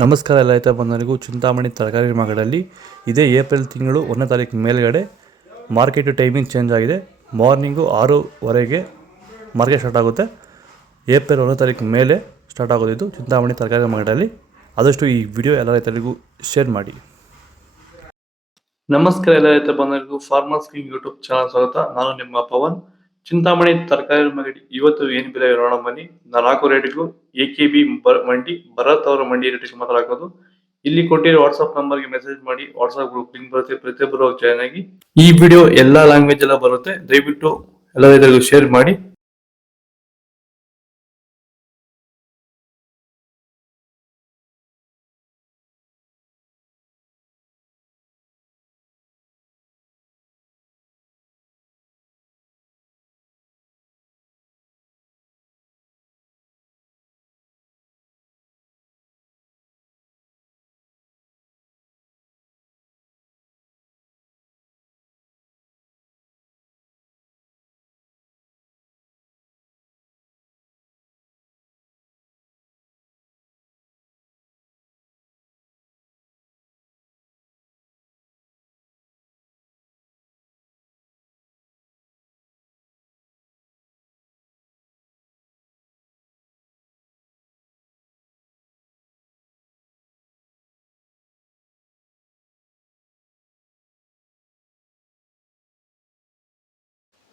ನಮಸ್ಕಾರ ಎಲ್ಲ ರೈತ ಬಂಧುಗಳಿಗೂ. ಚಿಂತಾಮಣಿ ತರಕಾರಿ ಮಾರ್ಕೆಟಲ್ಲಿ ಇದೇ ಏಪ್ರಿಲ್ ತಿಂಗಳು 1ನೇ ತಾರೀಕು ಮೇಲ್ಗಡೆ ಮಾರ್ಕೆಟ್ ಟೈಮಿಂಗ್ ಚೇಂಜ್ ಆಗಿದೆ. ಮಾರ್ನಿಂಗು 6:00ವರೆಗೆ ಮಾರ್ಕೆಟ್ ಸ್ಟಾರ್ಟ್ ಆಗುತ್ತೆ. ಏಪ್ರಿಲ್ 1ನೇ ತಾರೀಕು ಮೇಲೆ ಸ್ಟಾರ್ಟ್ ಆಗೋದಿದ್ದು ಚಿಂತಾಮಣಿ ತರಕಾರಿ ಮಾರ್ಕೆಟಲ್ಲಿ. ಆದಷ್ಟು ಈ ವಿಡಿಯೋ ಎಲ್ಲ ರೈತರಿಗೂ ಶೇರ್ ಮಾಡಿ. ನಮಸ್ಕಾರ ಎಲ್ಲ ರೈತ ಬಂಧುಗಳಿಗೂ ಫಾರ್ಮರ್ಸ್ ಕಿಂಗ್ ಯೂಟ್ಯೂಬ್ ಚಾನಲ್ ಸ್ವಾಗತ. ನಾನು ನಿಮ್ಮ ಪವನ್. ಚಿಂತಾಮಣಿ ತರಕಾರಿ ಮಾರ್ಕೆಟ್ ಇವತ್ತು ಏನು ಬೆಲೆ ನೋಡೋಣ ಬನ್ನಿ. ನಾನು ಹಾಕೋ ರೇಟ್ಗೂ AKB ಮಂಡಿ ಭರತ್ ಅವರ ಮಂಡಿ ರೇಟಿಗೆ ಮಾತ್ರ ಹಾಕೋದು. ಇಲ್ಲಿ ಕೊಟ್ಟಿರೋ ವಾಟ್ಸ್ಆಪ್ ನಂಬರ್ಗೆ ಮೆಸೇಜ್ ಮಾಡಿ. ವಾಟ್ಸ್ಆಪ್ ಗ್ರೂಪ್ ಲಿಂಕ್ ಬರುತ್ತೆ, ಪ್ರತಿಯೊಬ್ಬರು ಜಾಯ್ನ್ ಆಗಿ. ಈ ವಿಡಿಯೋ ಎಲ್ಲಾ ಲ್ಯಾಂಗ್ವೇಜ್ ಎಲ್ಲ ಬರುತ್ತೆ, ದಯವಿಟ್ಟು ಎಲ್ಲ ರೈತರಿಗೂ ಶೇರ್ ಮಾಡಿ.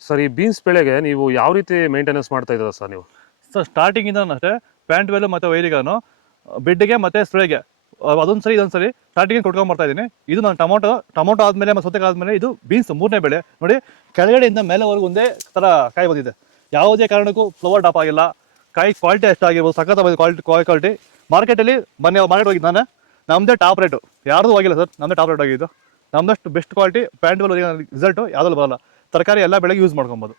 ಸರ್, ಈ ಬೀನ್ಸ್ ಬೆಳೆಗೆ ನೀವು ಯಾವ ರೀತಿ ಮೇಂಟೆನೆನ್ಸ್ ಮಾಡ್ತಾ ಇದ್ದೀರಾ ಸರ್ ನೀವು? ಸರ್ ಸ್ಟಾರ್ಟಿಂಗಿಂದ ಅಷ್ಟೇ ಪ್ಯಾಂಟ್ ವೆಲ್ ಮತ್ತು ವೈರಿಗಾನು ಬೆಡ್ಗೆ ಮತ್ತು ಸ್ಪ್ರೇಗೆ ಅದೊಂದು ಸರಿ ಇದೊಂದು ಸರಿ ಸ್ಟಾರ್ಟಿಂಗ್ ಕೊಟ್ಕೊಂಡು ಬರ್ತಾ ಇದ್ದೀನಿ. ಇದು ನಾನು ಟೊಮೊಟೊ ಆದಮೇಲೆ ಮತ್ತು ಸೌತೆಕಾಯಿ ಆದಮೇಲೆ ಇದು ಬೀನ್ಸ್ 3ನೇ ಬೆಳೆ. ನೋಡಿ, ಕೆಳಗಡೆಯಿಂದ ಮೇಲೆವರೆಗೂ ಒಂದೇ ಥರ ಕಾಯಿ ಬಂದಿದೆ. ಯಾವುದೇ ಕಾರಣಕ್ಕೂ ಫ್ಲವರ್ ಟಾಪ್ ಆಗಿಲ್ಲ. ಕಾಯಿ ಕ್ವಾಲಿಟಿ ಎಷ್ಟಾಗಿರ್ಬೋದು, ಸಖತ್ ಕ್ವಾಲಿಟಿ. ಮಾರ್ಕೆಟಲ್ಲಿ ಮಾರ್ಕೆಟ್ ಹೋಗಿದ್ದು ನಾನು, ನಮ್ಮದೇ ಟಾಪ್ ರೇಟು, ಯಾರ್ದು ಹೋಗಿಲ್ಲ ಸರ್, ನಮ್ಮದೇ ಟಾಪ್ ರೇಟ್ ಆಗಿದ್ದು. ನಮ್ಮದಷ್ಟು best quality plant well result ಯಾವುದಲ್ಲೂ ಬರಲ್ಲ. ತರಕಾರಿ ಎಲ್ಲ ಬೆಳೆಗೆ ಯೂಸ್ ಮಾಡ್ಕೊಬೋದು.